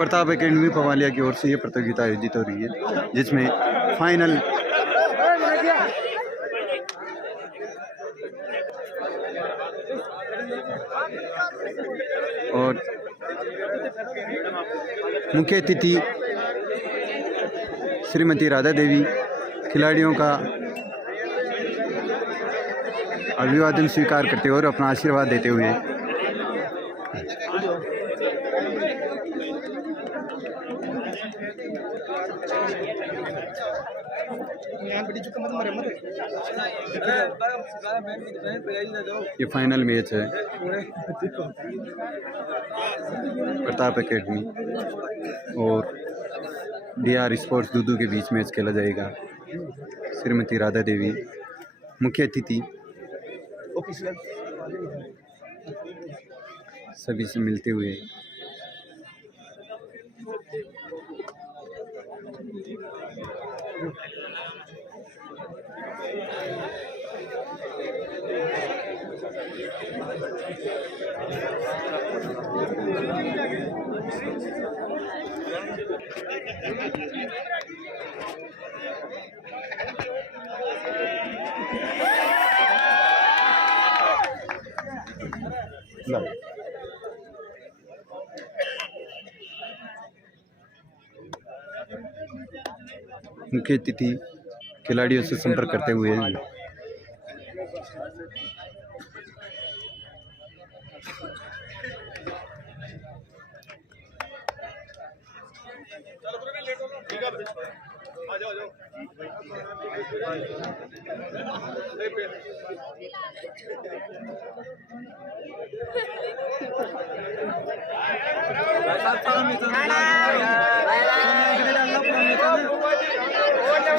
Pratap academy Pawaliya की ओर से ये प्रतियोगिता आयोजित हो रही है, जिसमें फाइनल और मुख्य अतिथि श्रीमती राधा देवी खिलाड़ियों का अभिवादन स्वीकार करते हुए और अपना आशीर्वाद देते हुए ये फाइनल मैच है प्रताप एकेडमी और डीआर स्पोर्ट्स दूदू के बीच मैच खेला जाएगा। श्रीमती राधा देवी मुख्य अतिथि सभी से मिलते हुए मुख्य अतिथि खिलाड़ियों से संपर्क करते हुए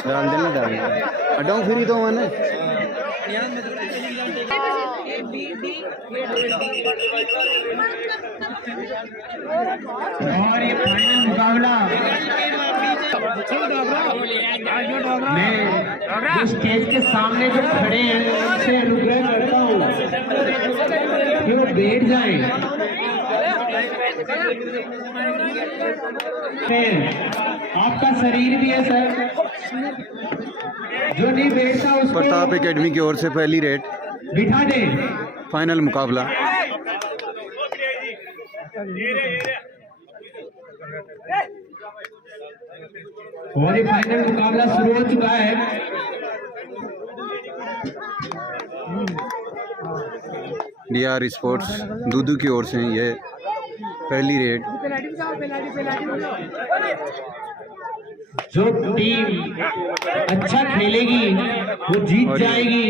डाल देना हटाऊँ फिर ही तो मैंने और ये फाइनल मुकाबला मैं जो स्टेज के सामने जो खड़े हैं उनसे अनुग्रह करता हूँ कि वो बैठ जाएं। आपका शरीर भी है सर, जो नहीं बैठता उसको प्रताप एकेडमी की ओर से पहली रेड बिठा दे। फाइनल मुकाबला और ये फाइनल मुकाबला शुरू हो चुका है। डीआर स्पोर्ट्स दूदू की ओर से ये पहली रेड। जो टीम अच्छा खेलेगी वो जीत जाएगी,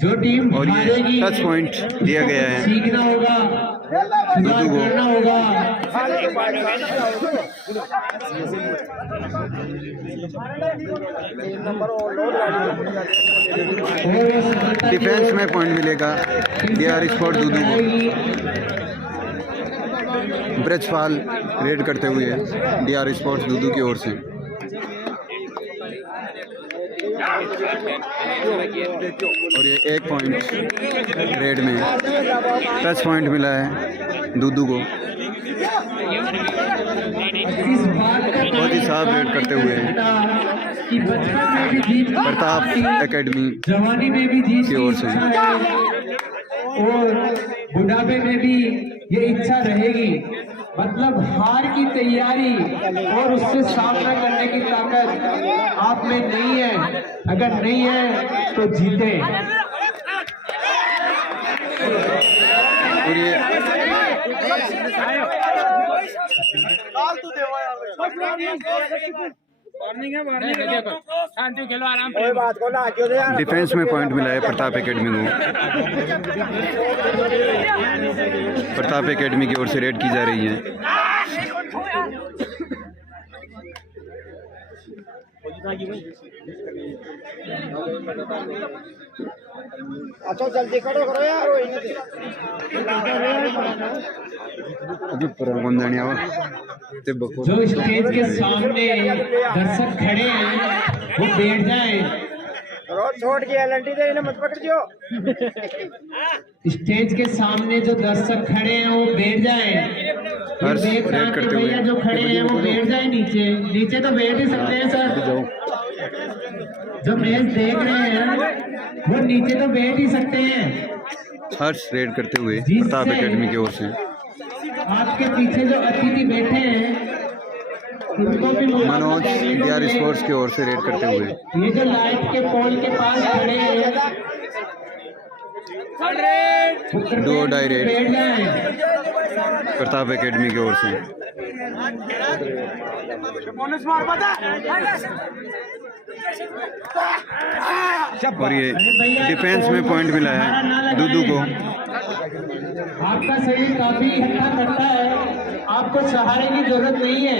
जो टीम और ये हारेगी टच पॉइंट दिया गया है सीखना होगा, सुधार करना होगा। डिफेंस में पॉइंट मिलेगा डीआर स्पोर्ट दूदू को। ब्रजपाल रेड करते हुए डीआर स्पोर्ट्स दूदू की ओर से और ये 1 पॉइंट रेड में टच पॉइंट मिला है दूदू को। बहुत ही साफ रेड करते हुए प्रताप एकेडमी जवानी में भी जीत की ओर से और बुढ़ापे में भी ये इच्छा रहेगी। मतलब हार की तैयारी और उससे सामना करने की ताकत आप में नहीं है। अगर नहीं है तो जीते। और ये डिफेंस में पॉइंट मिला है प्रताप एकेडमी को। प्रताप एकेडमी की ओर से रेड की जा रही है। अच्छा जल्दी करो यार। अभी प्रबंधन जो स्टेज के सामने दर्शक खड़े हैं वो बैठ जाएं। करो छोड़ के एलएनटी दे इन्हें मत पकड़ियो। स्टेज के सामने जो दर्शक खड़े हैं वो बैठ जाएं। हर्ष रेड करते हुए भैया जो खड़े हैं वो बैठ जाए नीचे। नीचे तो बैठ ही सकते हैं सर। जो मैच देख रहे हैं वो नीचे तो बैठ ही सकते हैं। हर्ष रेड करते हुए प्रताप एकेडमी की ओर से। आपके पीछे जो अतिथि बैठे हैं उनको भी मनोज डीआर स्पोर्ट्स की ओर से रेड करते हुए। ये जो लाइट के पोल के पास खड़े हैं डू डाई रेड बैठ जाए। प्रताप एकेडमी की ओर से। और ये डिफेंस में पॉइंट मिला है दूदू को। आपका शरीर काफी हल्का करता है, आपको सहारे की जरूरत नहीं है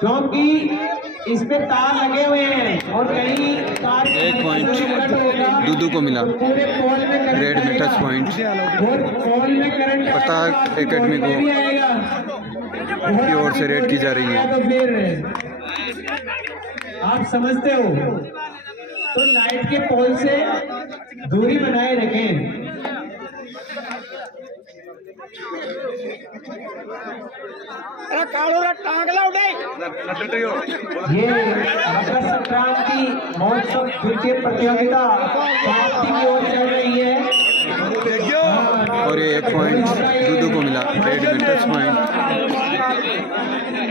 क्योंकि इस पे तार लगे हुए हैं और कहीं तार एक पॉइंट दूदू को मिला। पूरे पोल में करंट रेड में टच पॉइंट और पोल में करंट प्रताप एकेडमी को की ओर से रेड की जा रही है। तो फिर आप समझते हो तो लाइट के पोल से दूरी बनाए रखें। अरे कालो रा टांगला उठे। ये मकर संक्रांति महोत्सव द्वितीय प्रतियोगिता समाप्ति की ओर चल रही है और ये एक पॉइंट दूदू को मिला। रेड में टच पॉइंट।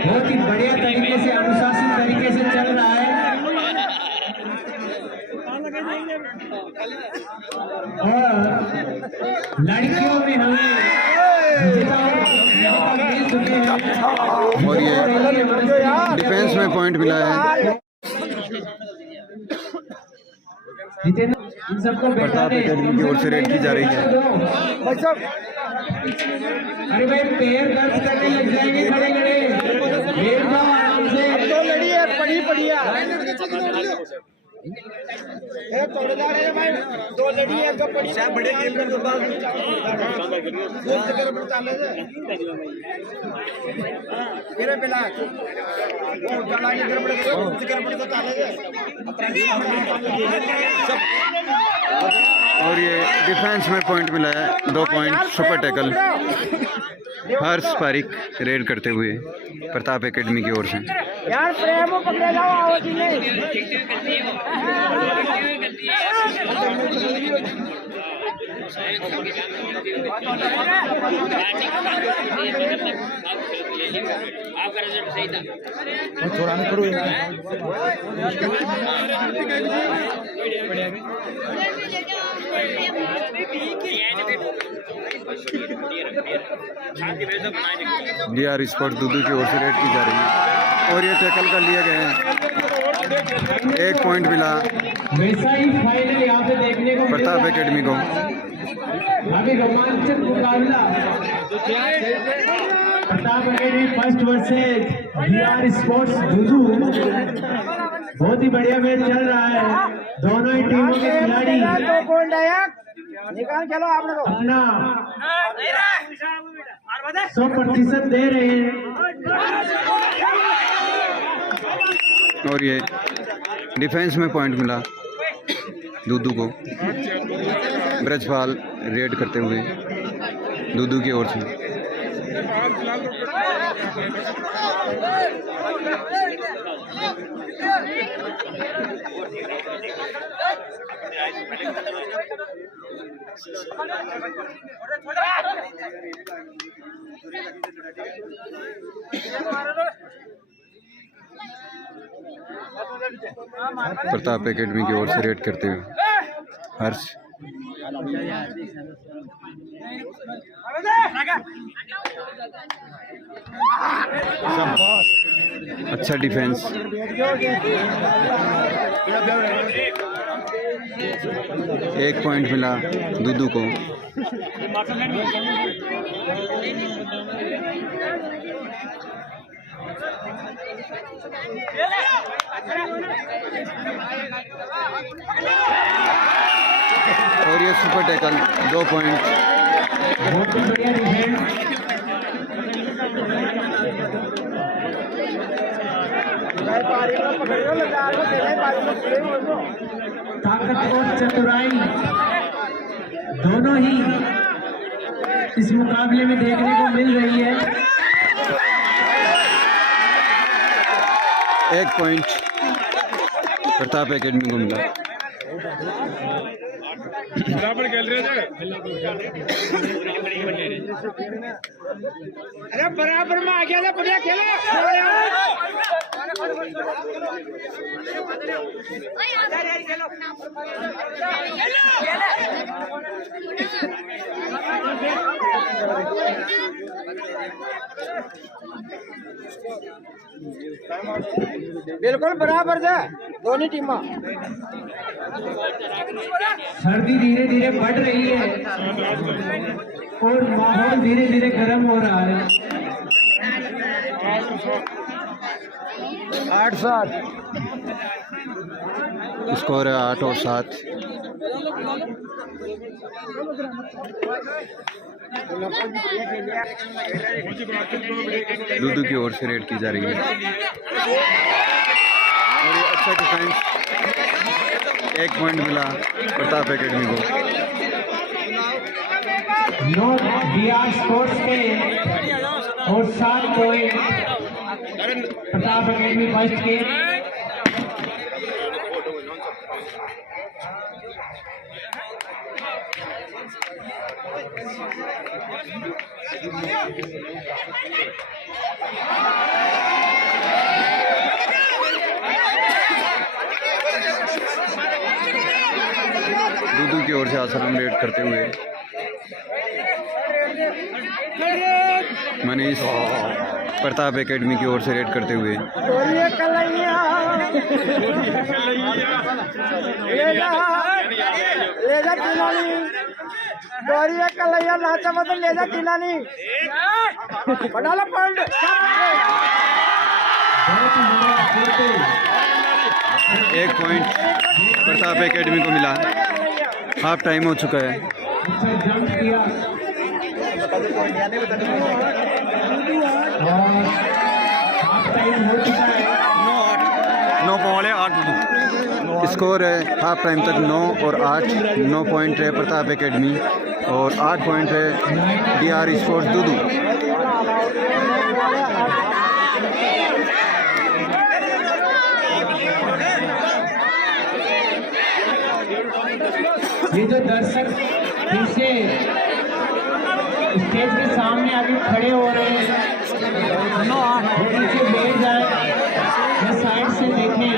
बहुत ही बढ़िया तरीके से अनुशासित तरीके से चल रहा है और लड़कियों में हमें मिल चुके हैं और ये डिफेंस में पॉइंट मिला है। इन सबको प्रताप एकेडमी की ओर से रेड की जा रही है। अरे भाई पैर दर्द करने लग जाएंगे खड़े खड़े। बैठ जाओ आराम से। दो लड़ी है पड़ी पड़िया। एक तोड़दार है भाई। दो लड़ी है कब पड़ी। सब बड़े गेम कर दो बाल। बोल के कर चाले दे। मेरे पिला। वो चला के कर पड़े तो चाले दे। और ये डिफेंस में पॉइंट मिला है। 2 पॉइंट सुपर टैकल हर्ष पारिक रेड करते हुए प्रताप एकेडमी की ओर से। यार प्रेम पकड़े जाओ आओ जी ने। आपका रिजल्ट सही था। थोड़ा ना करो डीआर स्पोर्ट्स दूदू की ओर से रेड की जा रही है और ये टैकल कर लिए गए हैं। 1 पॉइंट मिला वैसा ही फाइनल यहाँ पे देखने को प्रताप एकेडमी को। अभी रोमांचक मुकाबला Pratap academy first versus DR sports Dudu. बहुत ही बढ़िया मैच चल रहा है। दोनों ही टीमों के खिलाड़ी निकाल चलो आपने तो अपना 100% दे रहे हैं और ये डिफेंस में पॉइंट मिला दूदू को। ब्रजपाल रेड करते हुए दूदू की ओर से। प्रताप एकेडमी की ओर से रेड करते हुए हर्ष। अच्छा डिफेंस। एक पॉइंट मिला दूदू को। और ये सुपर टैकल 2 पॉइंट। बहुत ही बढ़िया डिफेंस। ताकत और चतुराई दोनों ही इस मुकाबले में देखने को मिल रही है। 1 पॉइंट प्रताप एकेडमी को मिला। बराबर खेल रहे थे। अरे बराबर में आ गया था, बढ़िया खेलो। बिल्कुल बराबर है दोनों टीमां। सर्दी धीरे धीरे बढ़ रही है और माहौल धीरे धीरे गर्म हो रहा है। 8-7 स्कोर है 8 और 7। दूधू की ओर से रेड की जा रही है और ये अच्छा डिफेंस। 1 पॉइंट मिला प्रताप एकेडमी को। नो बीआर स्पोर्ट्स के और 7 पॉइंट प्रताप एकेडमी फर्स्ट के। दूधू की ओर से आसाराम रेड करते हुए मनीष प्रताप एकेडमी की ओर से रेड करते हुए। एक पॉइंट प्रताप एकेडमी को मिला। हाफ टाइम हो चुका है। नौ पॉइंट 8 स्कोर है। हाफ टाइम तक 9 और 8। 9 पॉइंट है प्रताप एकेडमी और 8 पॉइंट है डीआर स्पोर्ट्स दूधू। ये जो दर्शक पीछे स्टेज के सामने आके खड़े हो रहे हैं, वो नीचे बैठ जाए या साइड से देखें।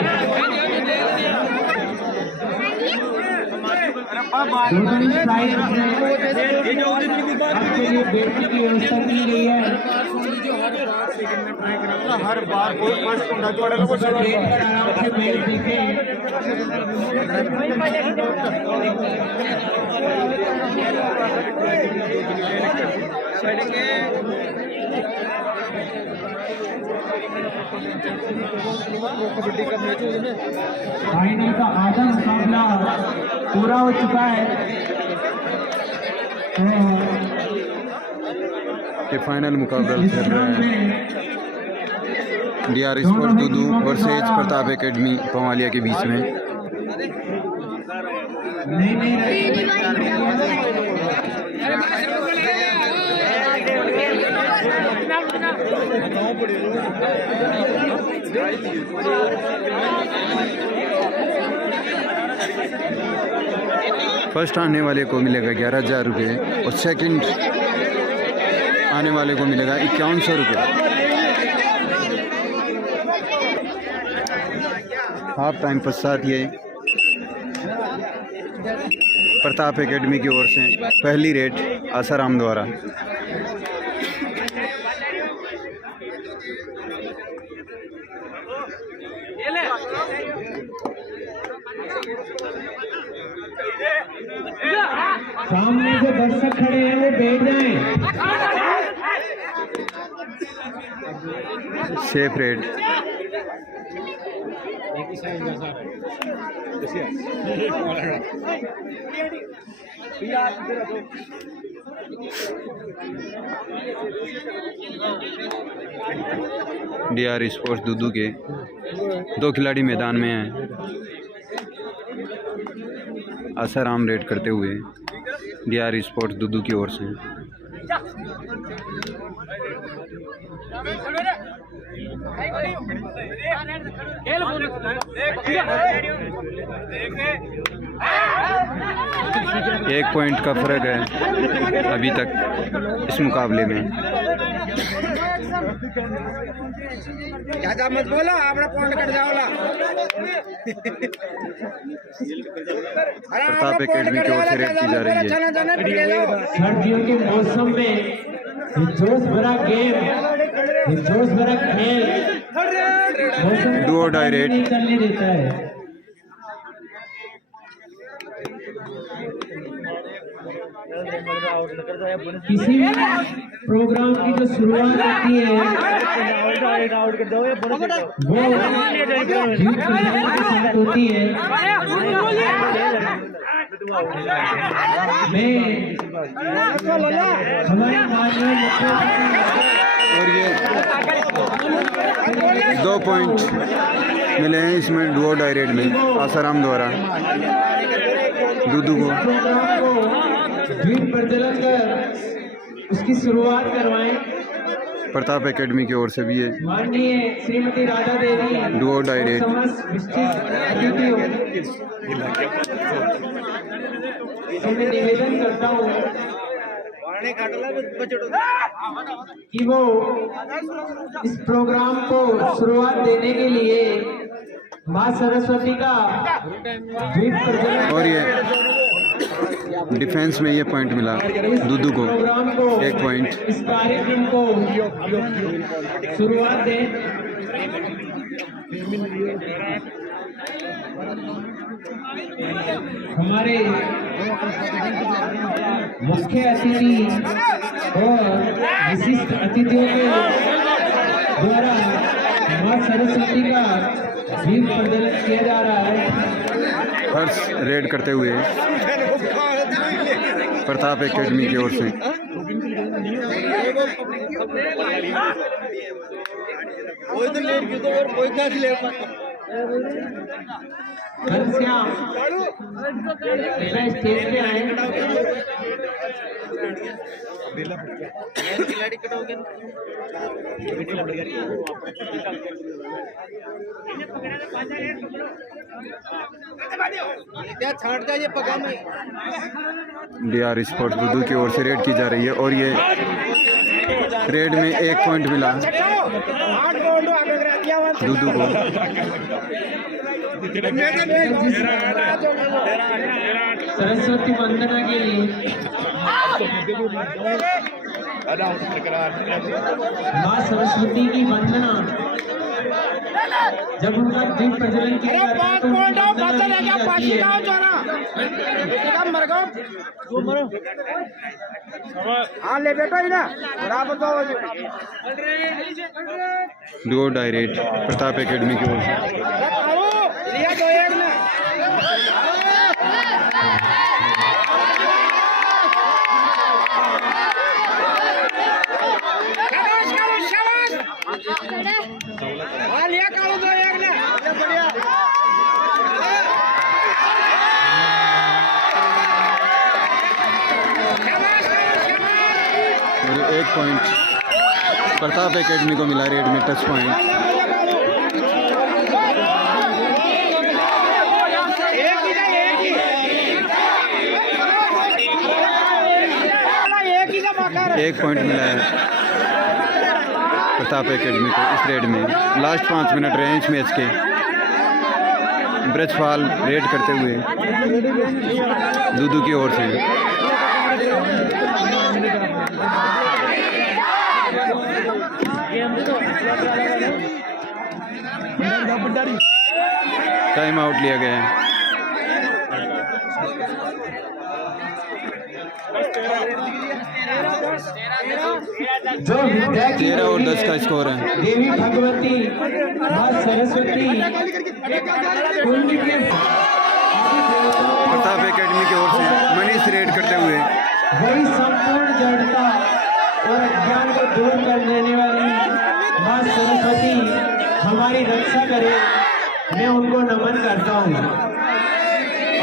दोनों साइड आपके लिए बैठने की व्यवस्था की गई है। हर बार आराम से मैच देखें। फाइनल का आधा मुकाबला पूरा हो चुका है। ये फाइनल मुकाबला चल रहा है डीआर स्पोर्ट्स दूधू और सेज प्रताप एकेडमी पवालिया के बीच में। फर्स्ट आने वाले को मिलेगा 11,000 रुपये और सेकंड आने वाले को मिलेगा 5100 रुपये। हाफ टाइम पश्चात ये प्रताप एकेडमी की ओर से पहली रेड आसाराम द्वारा। सामने जो दर्शक खड़े हैं वो बैठ जाएं। Safe raid. DR sports Dudu के 2 खिलाड़ी मैदान में हैं। आसाराम रेड करते हुए डीआर स्पोर्ट्स दूदू की ओर से। एक पॉइंट का फर्क है अभी तक इस मुकाबले में। ज्यादा मत बोला, अपना पॉइंट कट जाओला। प्रताप एकेडमी की ओर से रेड की जा रही है। सर्दियों के मौसम में जोश भरा गेम, जोश भरा खेल डुओ डायरेक्ट करने देता है। किसी भी प्रोग्राम की जो शुरुआत होती है वो जीत के साथ होती है। मैं हमारे माननीय और ये 2 पॉइंट मिले हैं इसमें डुओ डायरेक्ट में आसाराम द्वारा दूदू को। द्वीप प्रज्वलन कर उसकी शुरुआत करवाएं। प्रताप एकेडमी की ओर से भी है माननीय श्रीमती राधा देवी डुओ डायरेक्ट। मैं निवेदन करता हूँ कि वो इस प्रोग्राम को शुरुआत देने के लिए माँ सरस्वती का द्वीप प्रज्वलन और ये डिफेंस में ये पॉइंट मिला दूदू को, 1 पॉइंट। इस कार्यक्रम को शुरुआत दें। हमारे मुख्य अतिथि और विशिष्ट अतिथियों के द्वारा माँ सरस्वती का द्वीप प्रज्वलन किया जा रहा है। हर्ष रेड करते हुए प्रताप एकेडमी की ओर से। घनश्याम स्टेज पे आए। डीआर स्पोर्ट्स दूदू की ओर से रेड की जा रही है और ये रेड में 1 पॉइंट मिला दूदू को। सरस्वती वंदना के लिए माँ सरस्वती की वंदना जब उनका द्वीप प्रज्वलन किया जाता है तो डुओ डायरेक्ट प्रताप एकेडमी की ओर से। और 1 पॉइंट प्रताप एकेडमी को मिला रेड में, टच पॉइंट। एक पॉइंट मिला है प्रताप एकेडमी को इस रेड में। लास्ट 5 मिनट रहे इस मैच के। ब्रजपाल रेड करते हुए दूदू की ओर से। टाइम आउट लिया गया है। जो 13 और 10 का स्कोर है। देवी भगवती माँ सरस्वती प्रताप एकेडमी की ओर से मनीष रेड करते हुए वही संपूर्ण जड़ता और अज्ञान को दूर कर देने वाली माँ सरस्वती हमारी रक्षा करे, मैं उनको नमन करता हूँ।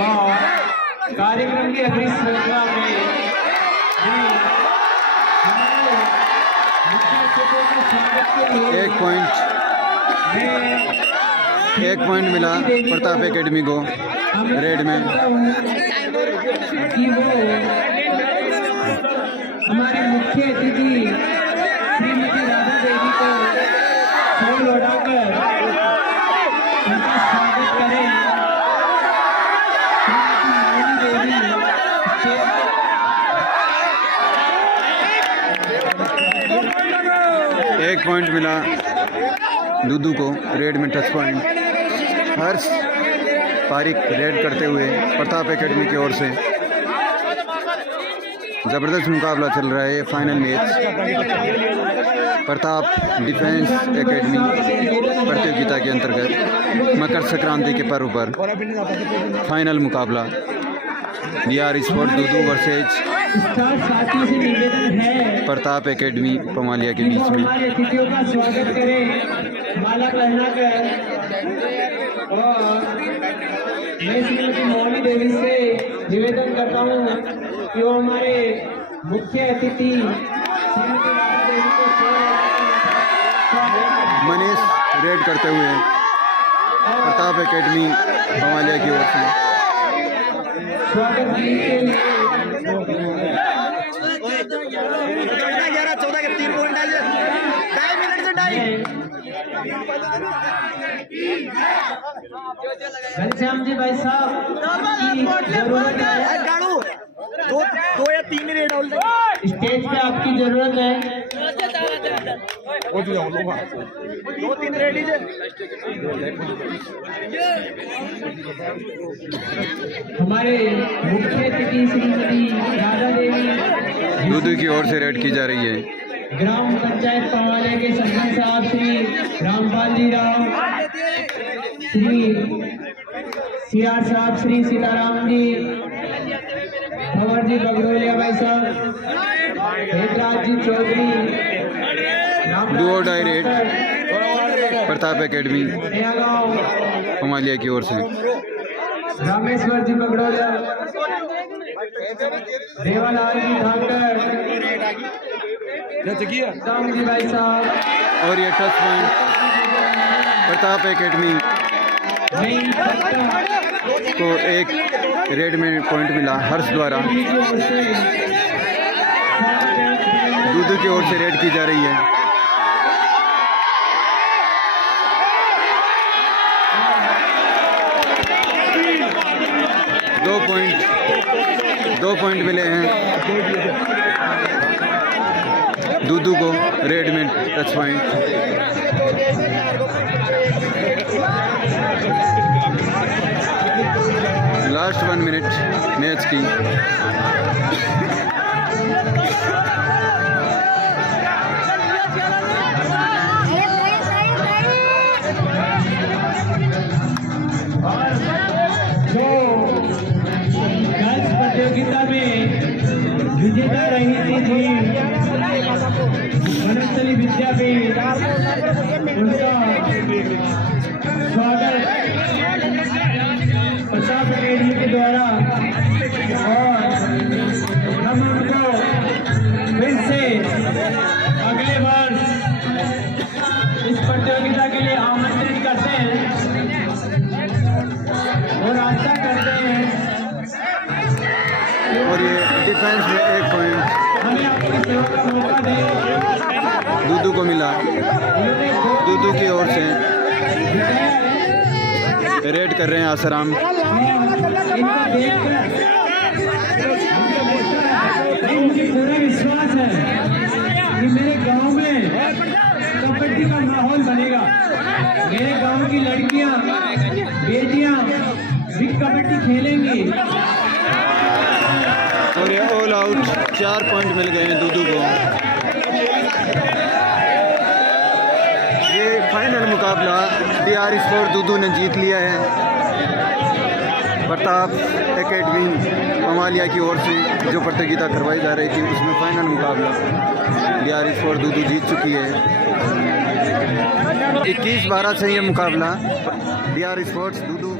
और कार्यक्रम की अगली श्रृंखला में हमारे मुख्य अतिथियों के स्वागत के लिए एक पॉइंट मिला प्रताप एकेडमी को रेड में। कि वो हमारे मुख्य अतिथि श्रीमती राधा देवी को फूल उड़ाकर उनका स्वागत करें। श्रीमती देवी एक पॉइंट मिला दूदू को रेड में टच पॉइंट। हर्ष पारिक रेड करते हुए प्रताप एकेडमी की ओर से। ज़बरदस्त मुकाबला चल रहा है ये final match. Pratap defence academy प्रतियोगिता के अंतर्गत मकर संक्रांति के पर्व पर फाइनल मुकाबला DR स्पोर्ट दूदू वर्सेज साथियों से निवेदन है प्रताप एकेडमी पमालिया के बीच में। हमारे अतिथियों का स्वागत करें माला पहनाकर। और मैं श्रीमती मौनी देवी से निवेदन करता हूँ कि वो हमारे मुख्य अतिथि श्रीमती राधा देवी को मनीष रेड करते हुए प्रताप एकेडमी पमालिया की ओर से। स्वागत के लिए 14 के 3 पॉइंट आए 2.5 मिनट से 2.5। घनश्याम जी भाई साहब की जरूरत है। दो या 3 रेड आउट स्टेज पे आपकी जरूरत है। 2-3 रेड ही हमारे मुख्य अतिथि श्रीमती राधा देवी दूदू की ओर से रेड की जा रही है। ग्राम पंचायत पमालिया के सरपंच साहब श्री रामपाल जी राव, श्री CR साहब, श्री सीताराम जी, भंवर जी बगड़ोलिया भाई साहब, हेतराज जी चौधरी, डू और डाई रेड प्रताप एकेडमी नया गाँव पमालिया की ओर से। रामेश्वर जी बगड़ोलिया, देवालाल जी धांकर, राम जी भाई साहब। और ये टच पॉइंट प्रताप एकेडमी को एक रेड में पॉइंट मिला हर्ष द्वारा। दूदू की ओर से रेड की जा रही है। दो पॉइंट मिले हैं दूदू को रेड में touch point. Last 1 minute match की। प्रतियोगिता में विजेता रही थी वनस्थली विद्यापीठ, उनका स्वागत प्रताप एकेडमी के द्वारा। और हम उनको फिर से अगले वर्ष इस प्रतियोगिता के लिए आमंत्रित करते हैं और आशा करते हैं। और ये डिफेंस में 1 पॉइंट हमें अपनी सेवा का मौका दें। दूदू को मिला। दूदू की ओर से रेड कर रहे हैं आसाराम। इनको देखकर मुझे पूरा विश्वास है कि मेरे गांव में कबड्डी का माहौल बनेगा। मेरे गांव की लड़कियां बेटियां भी कबड्डी खेलेंगी। और ये ऑल आउट 4 पॉइंट मिल गए हैं दूदू को। ये फाइनल मुकाबला DR स्पोर्ट दूदू ने जीत लिया है। प्रताप एकेडमी पमालिया की ओर से जो प्रतियोगिता करवाई जा रही थी उसमें फाइनल मुकाबला DRE स्पोर्ट्स दूदू जीत चुकी है। 21-12 से ये मुकाबला DRE स्पोर्ट्स दूदू